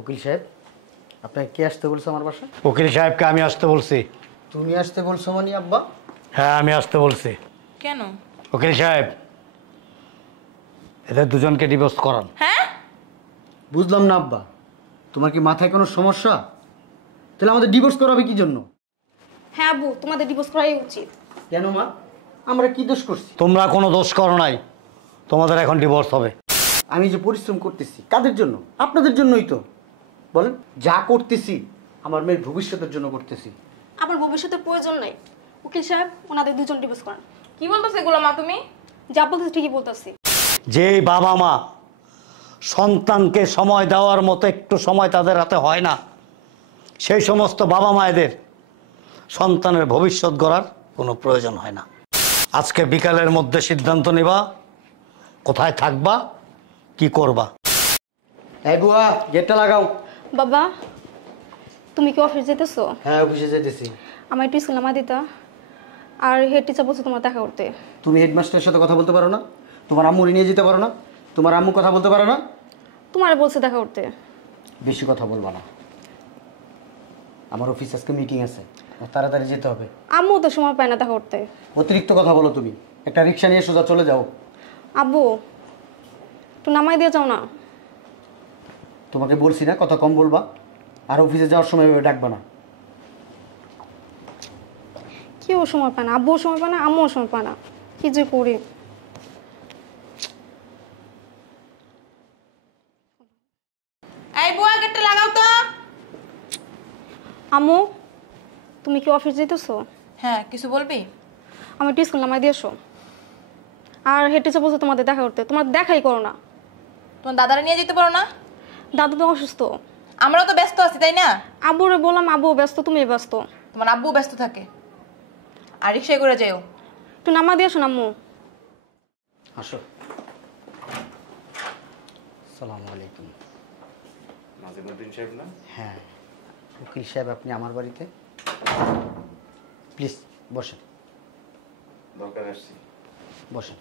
উকিল সাহেব, আপনাকে কে আসতে বলছে আমার বাসায়? উকিল সাহেবকে আমি আসতে বলছি। তুমি আসতে বলছো মানে আব্বা? হ্যাঁ, আমি আসতে বলছি। কেন? উকিল সাহেব, এদের দুজনকে ডিভোর্স করান। হ্যাঁ, বুঝলাম না আব্বা, তোমার কি মাথায় কোনো সমস্যা? তাহলে আমাদের ডিভোর্স করাবে কি জন্য? হ্যাঁ আব্বু, তোমাদের ডিভোর্স করাই উচিত। কেন মা, আমরা কি দোষ করছি? তোমরা কোনো দোষ করো নাই, তোমাদের এখন ডিভোর্স হবে। আমি যে পরিশ্রম করতেছি কাদের জন্য? আপনাদের জন্যই তো। বলেন, যা করতেছি আমার মেয়ের ভবিষ্যতের জন্য করতেছি। আমার ভবিষ্যতের প্রয়োজন নাই। উকিল সাহেব, ওনাদের দুজন ডিভোর্স করান। কি বলতেছে এগুলো মা তুমি? যা বলতেছি ঠিকই বলতেছি। যে বাবা মা সন্তানকে সময় দেওয়ার মতো একটু সময় তাদের হাতে হয় না, সেই সমস্ত বাবা মায়েদের সন্তানের ভবিষ্যৎ গড়ার কোনো প্রয়োজন হয় না। আজকে বিকালের মধ্যে সিদ্ধান্ত নেবা কোথায় থাকবা, কি করবা। এই বুয়া, গেটটা লাগাও। বাবা, তুমি কি অফিস যেতেছো? হ্যাঁ, অফিসে যেতেছি। আমার একটু স্কুল নামা দিতা। আর হেড টিচার বলছো তোমার দেখা করতে। তুমি হেডমাস্টারের সাথে কথা বলতে পারো না? তোমার আম্মুরে নিয়ে যেতে পারো না? তোমার আম্মু কথা বলতে পারো না? তোমার বলছে দেখা করতে। বেশি কথা বলবা না। আমার অফিস আজকে মিটিং আছে, তাড়াতাড়ি যেতে হবে। আম্মু তো সময় পায় না দেখা করতে। অতিরিক্ত কথা বলো তুমি। একটা রিক্সা নিয়ে সোজা চলে যাও। আব্বু, একটু নামাই দিয়ে যাও না। তোমাকে বলছি না কথা কম বলবা, আর অফিসে যাওয়ার সময় এভাবে ডাকবা না। কেউ সময় পায় না, আব্বুও সময় পায় না, আম্মুও সময় পায় না। কি যে করি। এই বুয়া, গেটটা লাগাও তো। আম্মু, তুমি কি অফিস যেতেছো? হ্যাঁ, কিছু বলবি? আমি একটু স্কুল নামাই দিয়েছো। আর হেড টিচার বলছে তোমাদের দেখা করতে। তোমার দেখাই করো না। তোমার দাদারে নিয়ে যেতে পারো না? দাদু তো অসুস্থ। আমরাও তো ব্যস্ত আছি, তাই না? আব্বুরে বললাম, আব্বু ব্যস্ত, তুমি ব্যস্ত। তোমার আব্বু ব্যস্ত থাকে। আর রিক্সায় করে যাও। একটু নামা দিয়ে আসো না আম্মু। আসো। আসসালামু আলাইকুম। নাজিমউদ্দিন সাহেব না? হ্যাঁ, উকিল সাহেব, আপনি আমার বাড়িতে? প্লিজ বসেন। দরকার আসছি। বসেন,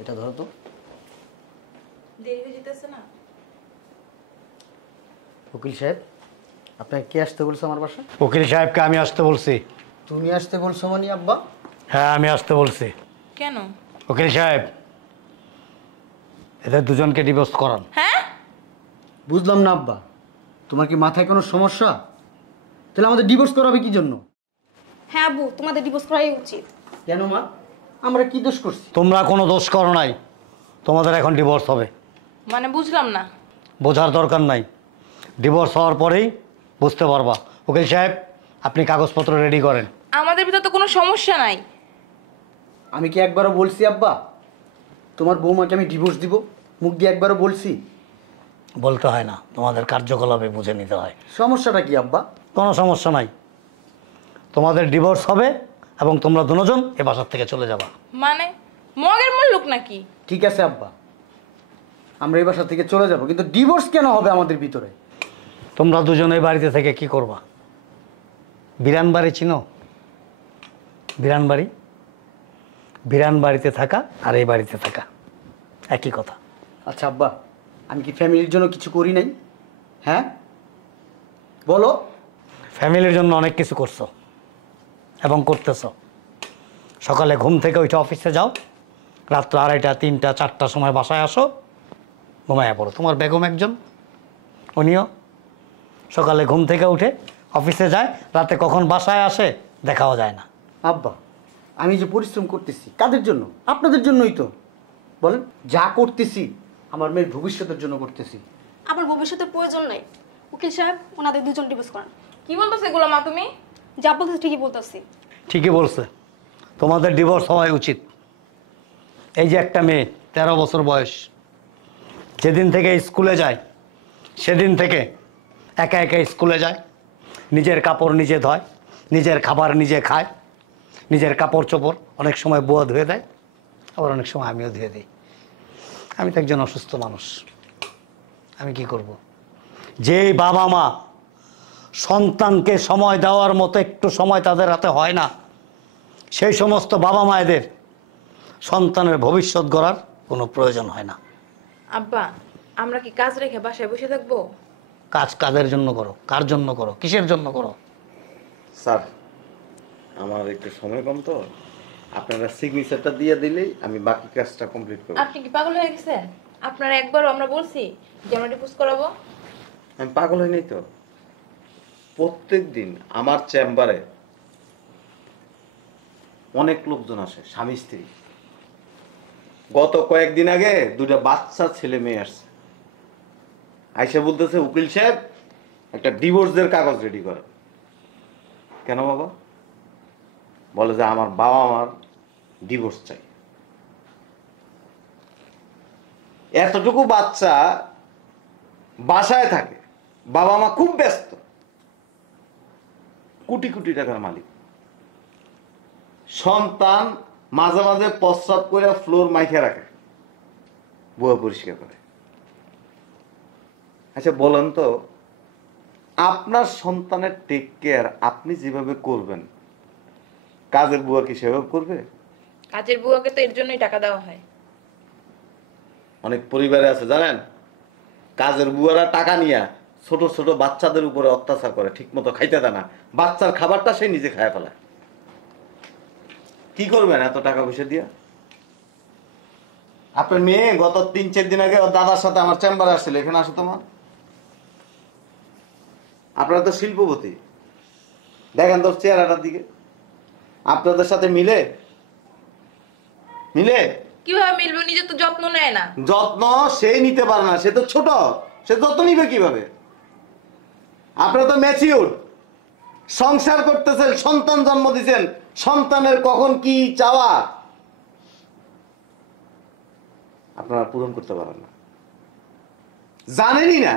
এটা ধরো তো। দেরি হয়ে যেতেছে না? উকিল সাহেব, আপনাকে কে আসতে বলছে আমার বাসায়? উকিল সাহেবকে আমি আসতে বলছি। তুমি আসতে বলছো মানে আব্বা? হ্যাঁ, আমি আসতে বলছি। কেন? উকিল সাহেব, এদের দুজনকে ডিভোর্স করান। হ্যাঁ, বুঝলাম না আব্বা, তোমার কি মাথায় কোনো সমস্যা? তাহলে আমাদের ডিভোর্স করাবে কি জন্য? হ্যাঁ আব্বু, তোমাদের ডিভোর্স করাই উচিত। কেন মা, আমরা কি দোষ করছি? তোমরা কোনো দোষ করো নাই, তোমাদের এখন ডিভোর্স হবে। মানে বুঝলাম না। বোঝার দরকার নাই, ডিভোর্স হওয়ার পরেই বুঝতে পারবা। উকিল সাহেব, আপনি কাগজপত্র রেডি করেন। আমাদের ভিতর তো কোনো সমস্যা নাই। আমি কি একবারও বলছি আব্বা তোমার বৌমাকে আমি ডিভোর্স দিব? মুখ দিয়ে একবারও বলছি? বলতে হয় না, তোমাদের কার্যকলাপে বুঝে নিতে হয়। সমস্যাটা কি আব্বা? কোনো সমস্যা নাই, তোমাদের ডিভোর্স হবে এবং তোমরা দুজন এ বাসার থেকে চলে যাবা। মানে মগের মূল লোক নাকি? ঠিক আছে আব্বা, আমরা এই বাসা থেকে চলে যাব, কিন্তু ডিভোর্স কেন হবে আমাদের ভিতরে? তোমরা দুজনে এই বাড়িতে থেকে কি করবা? বিরান বাড়ি চিনো? বিরান বাড়ি, বিরান বাড়িতে থাকা আর এই বাড়িতে থাকা একই কথা। আচ্ছা আব্বা, আমি কি ফ্যামিলির জন্য কিছু করি নাই? হ্যাঁ বলো। ফ্যামিলির জন্য অনেক কিছু করছো এবং করতেছো। সকালে ঘুম থেকে ওইটা অফিসে যাও, রাত্র 2:30, 3টা, 4টার সময় বাসায় আসো, ঘুমাইয়া পড়ো। তোমার বেগম একজন, উনিও সকালে ঘুম থেকে উঠে অফিসে যায়, রাতে কখন বাসায় আসে দেখাও যায় না। আব্বা, আমি যে পরিশ্রম করতেছি কাদের জন্য? আপনাদের জন্যই তো। বলেন, যা করতেছি আমার মেয়ের ভবিষ্যতের জন্য করতেছি। আমার ভবিষ্যতের প্রয়োজন নাই। উকিল সাহেব, ওনাদের দুজন ডিভোর্স করান। কি বলতেছে এগুলো মা তুমি? যা বলতেছি ঠিকই বলতেছি। ঠিকই বলছে, তোমাদের ডিভোর্স হওয়াই উচিত। এই যে একটা মেয়ে 13 বছর বয়স, যেদিন থেকে স্কুলে যায় সেদিন থেকে একা একা স্কুলে যায়, নিজের কাপড় নিজে ধয়, নিজের খাবার নিজে খায়, নিজের কাপড় চোপড় অনেক সময় বুয়া ধুয়ে দেয়, আবার অনেক সময় আমিও ধুয়ে দিই। আমি তো একজন অসুস্থ মানুষ, আমি কি করব? যে বাবা মা সন্তানকে সময় দেওয়ার মতো একটু সময় তাদের হাতে হয় না, সেই সমস্ত বাবা মায়েদের সন্তানের ভবিষ্যৎ গড়ার কোনো প্রয়োজন হয় না। আব্বা, আমরা কি কাজ রেখে বাসায় বসে থাকবো? কাজ কাদের জন্য করো, কার জন্য করো, কিসের জন্য করো? স্যার আমার একটু সময় কম তো, আপনারা সিগনেচারটা দিয়ে দিলেই আমি বাকি কাজটা কমপ্লিট করব। আপনি কি পাগল হয়ে গেছেন? আপনার একবারও আমরা বলছি যে আমরা ডিপোজ করাবো? আমি পাগল হই নাই তো। প্রত্যেক দিন আমার চেম্বারে অনেক লোকজন আসে, স্বামী স্ত্রী। গত কয়েকদিন আগে দুটা বাচ্চা ছেলে মেয়ে আসছে, আইসা বলতেছে উকিল সাহেব একটা ডিভোর্সের কাগজ রেডি করো। কেন বাবা? বলে যে আমার বাবা আমার ডিভোর্স চাই। এতটুকু বাচ্চা বাসায় থাকে, বাবা মা খুব ব্যস্ত, কোটি কোটি টাকার মালিক। সন্তান মাঝে মাঝে প্রস্রাব করে ফ্লোর মাইকে রাখে, বুয়া পরিষ্কার করে। আচ্ছা বলেন তো, আপনার সন্তানের টেক কেয়ার আপনি যেভাবে করবেন, কাজের বুয়া কি সেভাবে করবে? কাজের বুয়াকে তো এর জন্যই টাকা দেওয়া হয়। অনেক পরিবারে আছে জানেন, কাজের বুয়ারা টাকা নিয়ে ছোট ছোট বাচ্চাদের উপরে অত্যাচার করে, ঠিক মতো খাইতে দেয় না, বাচ্চার খাবারটা সে নিজে খায় ফেলায়। কি করবেন এত টাকা পয়সা দিয়া? আপনার মেয়ে গত 3-4 দিন আগে ওর দাদার সাথে আমার চেম্বারে আসছিল, এখানে আসো তোমার। আপনারা তো শিল্পপতি, দেখেন তোর চেহারাটার দিকে, আপনাদের সাথে মিলে মিলে কিভাবে মিলবে? নিজে তো যত্ন নেয় না। যত্ন সে নিতে পারে না, সে তো ছোট, সে যত্ন নিবে কিভাবে? আপনারা তো ম্যাচিউর, সংসার করতেছেন, সন্তান জন্ম দিচ্ছেন, সন্তানের কখন কি চাওয়া আপনারা পূরণ করতে পারেন না, জানেনই না।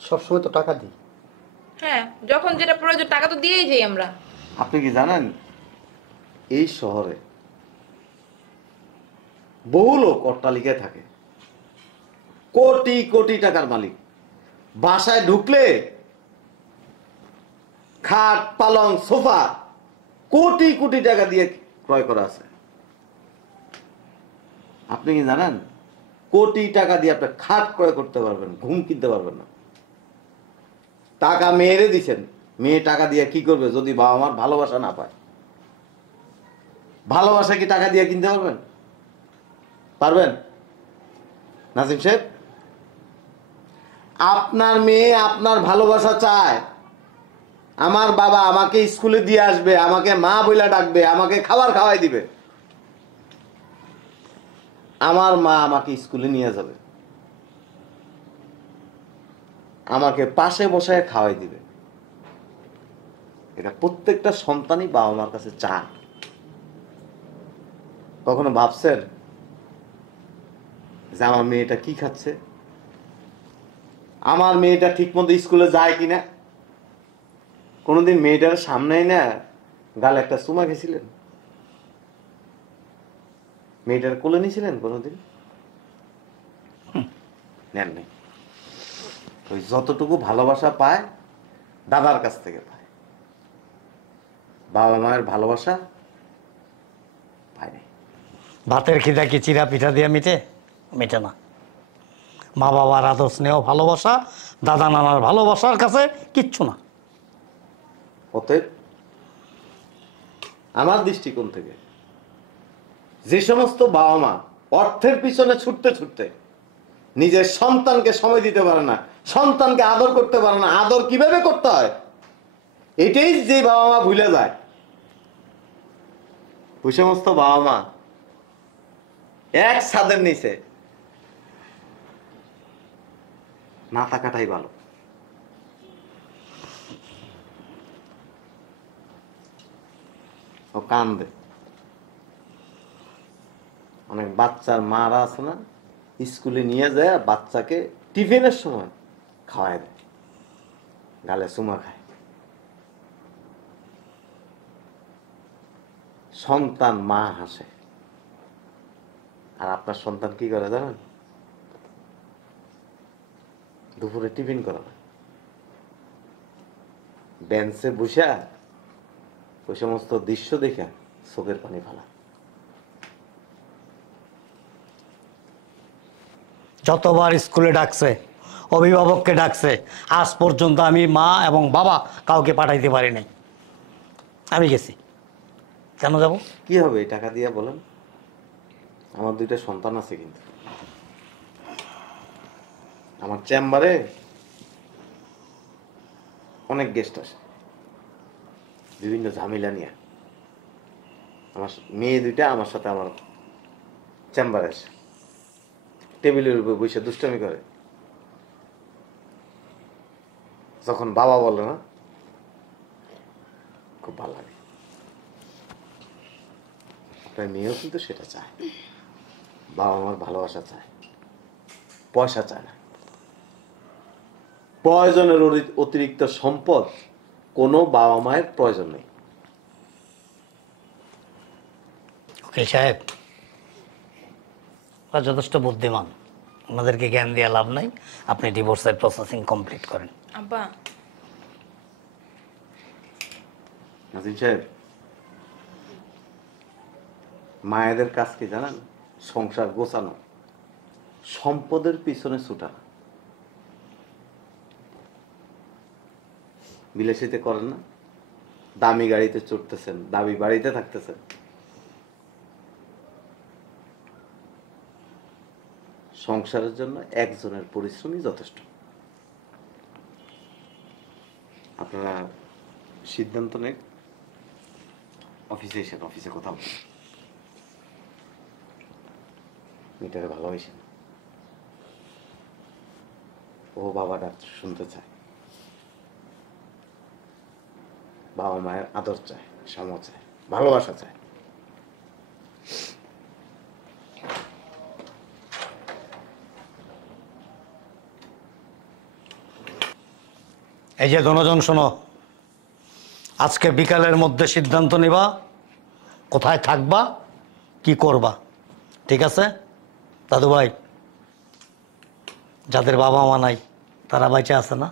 সবসময় তো টাকা দিই। হ্যাঁ, যখন যেটা প্রয়োজন টাকা তো দিয়েই যাই আমরা। আপনি কি জানেন এই শহরে বহু লোক অট্টালিকায় থাকে, কোটি কোটি টাকার মালিক, বাসায় ঢুকলে খাট পালং সোফা কোটি কোটি টাকা দিয়ে ক্রয় করা আছে। আপনি কি জানেন কোটি টাকা দিয়ে আপনি খাট ক্রয় করতে পারবেন, ঘুম কিনতে পারবেন না। টাকা মেয়েরে দিচ্ছেন, মেয়ে টাকা দিয়ে কি করবে যদি বাবা মার ভালোবাসা না পায়? ভালোবাসা কি টাকা দিয়ে কিনতে পারবেন? পারবেন? নাজিম সাহেব, আপনার মেয়ে আপনার ভালোবাসা চায়, আমার বাবা আমাকে স্কুলে দিয়ে আসবে, আমাকে মা বইলা ডাকবে, আমাকে খাবার খাওয়াই দিবে, আমার মা আমাকে স্কুলে নিয়ে যাবে, আমাকে পাশে বসায় খাওয়াই দিবে। এটা প্রত্যেকটা সন্তানই বাবা মার কাছে চায়। কখনো ভাবছেন যে আমার মেয়েটা কি খাচ্ছে, আমার মেয়েটা ঠিক মতো স্কুলে যায় কিনা? কোনোদিন মেয়েটার সামনেই না গালে একটা চুমা খেয়েছিলেন? মেয়েটার কোলে নিয়েছিলেন কোনোদিন? নেন নাই। ওই যতটুকু ভালোবাসা পায় দাদার কাছ থেকে পায়, বাবা মায়ের ভালোবাসা পায় নাই। ভাতের খিদা কি চিরা পিঠা দিয়ে মিটে? মিটে না। মা বাবার আদর স্নেহ ভালোবাসা, দাদা নানার ভালোবাসার কাছে কিচ্ছু না। অতএব আমার দৃষ্টিকোণ থেকে যে সমস্ত বাবা মা অর্থের পিছনে ছুটতে ছুটতে নিজের সন্তানকে সময় দিতে পারে না, সন্তানকে আদর করতে পারে না, আদর কিভাবে করতে হয় এটাই যে বাবা মা ভুলে যায়, ওই সমস্ত বাবা মা এক ছাদের নিচে না থাকাটাই ভালো। ও কান্দে, অনেক বাচ্চার মারা আছে না, স্কুলে নিয়ে যায় বাচ্চাকে টিফিনের সময় খাওয়ায় দেয়, গালে চুমা খায়। সন্তান মা হাসে, আর আপনার সন্তান কি করে জানেন? দুপুরে টিফিন করে না, বেঞ্চে বসে ওই সমস্ত দৃশ্য দেখে চোখের পানি ফেলা। যতবার স্কুলে ডাকছে অভিভাবককে ডাকছে, আজ পর্যন্ত আমি মা এবং বাবা কাউকে পাঠাইতে পারি নাই। আমি গেছি, কেন যাব? কি হবে এই টাকা দিয়ে বলেন? আমার 2টা সন্তান আছে, কিন্তু আমার চেম্বারে অনেক গেস্ট আসে বিভিন্ন ঝামেলা নিয়ে। আমার মেয়ে 2টা আমার সাথে আমার চেম্বারে আসে, টেবিলের উপর বসে দুষ্টামি করে। যখন বাবা বলে না, খুব ভালো লাগে। আপনার মেয়েও কিন্তু সেটা চায়, বাবা আমার ভালোবাসা চায়, পয়সা চায় না। প্রয়োজনের অতিরিক্ত সম্পদ কোনো বাবা মায়ের প্রয়োজন নেই। উকিল সাহেব ওরা যথেষ্ট বুদ্ধিমান, ওনাদেরকে জ্ঞান দিয়ে লাভ নাই। আপনি ডিভোর্সের প্রসেসিং কমপ্লিট করেন। আব্বা, নাজিম সাহেব, মায়েদের কাজ কি জানেন? সংসার গোছানো, সম্পদের পিছনে ছুটানো। বিলাসিতে করেন না, দামি গাড়িতে চড়তেছেন, দামি বাড়িতে থাকতেছেন। সংসারের জন্য একজনের পরিশ্রমই যথেষ্ট। আপনারা সিদ্ধান্ত নেন, অফিসে এসেন, অফিসে কথা বলুন। মেয়েটাকে ভালোবাসেন, ও বাবা ডাক্তার শুনতে চায়, বাবা মায়ের আদর চায়, সম চায়, ভালোবাসা চায়। এই যে দনজন শোনো, আজকে বিকালের মধ্যে সিদ্ধান্ত নিবা কোথায় থাকবা, কি করবা, ঠিক আছে? দাদু ভাই, যাদের বাবা মা নাই তারা বাইচে আছে না,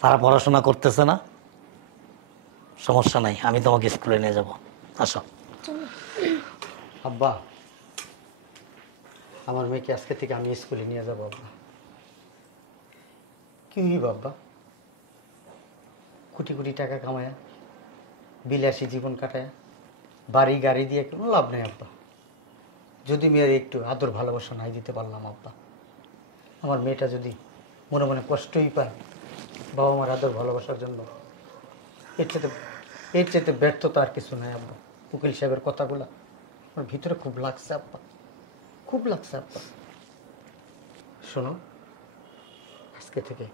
তারা পড়াশোনা করতেছে না, সমস্যা নাই, আমি তোমাকে স্কুলে নিয়ে যাব। আসো। আব্বা, আমার মেয়েকে আজকে থেকে আমি স্কুলে নিয়ে যাবো। আব্বা, কি হইব আব্বা? কোটি কোটি টাকা কামায়া, বিলাসী জীবন কাটায়া, বাড়ি গাড়ি দিয়ে কোনো লাভ নেই আব্বা, যদি মেয়ের একটু আদর ভালোবাসা নাই দিতে পারলাম। আব্বা, আমার মেয়েটা যদি মনে মনে কষ্টই পায় বাবা মার আদর ভালোবাসার জন্য, এর চাইতে ব্যর্থতা আর কিছু নাই আব্বা। উকিল সাহেবের কথাগুলো আমার ভিতরে খুব লাগছে আব্বা, খুব লাগছে আব্বা। শোনো, আজকে থেকে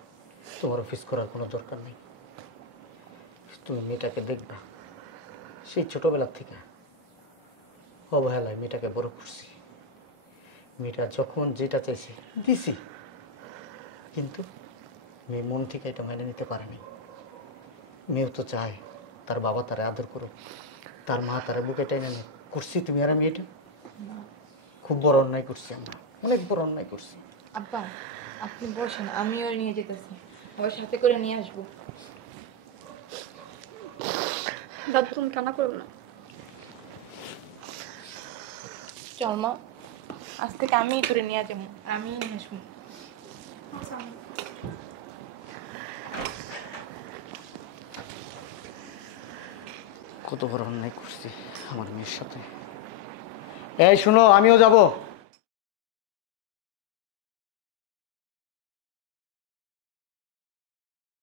তোমার অফিস করার কোনো দরকার নেই। তুমি মেয়েটাকে দেখবা, সেই ছোটবেলার থেকে অবহেলায় মেয়েটাকে বড় করছি। মেয়েটা যখন যেটা চাইছে দিছি, কিন্তু মেয়ে মন থেকে এটা মেনে নিতে পারেনি। মেয়েও তো চায় তার বাবা তারা আদর করুক, তার মা তারা বুকে টেনে নেয়। করছি তুমি আর আমি এটা খুব বড় অন্যায় করছি, আমরা অনেক বড় অন্যায় করছি। আব্বা আপনি বসেন, আমি ওর নিয়ে যেতেছি, ওর সাথে করে নিয়ে আসবো। দাদু তুমি কান্না করো না। চল মা, আজ থেকে আমিই তোরে নিয়ে যাবো, আমিই নিয়ে আসবো। কত বড় অন্যায় করছি আমার মেয়ের সাথে। এই শুনো, আমিও যাব।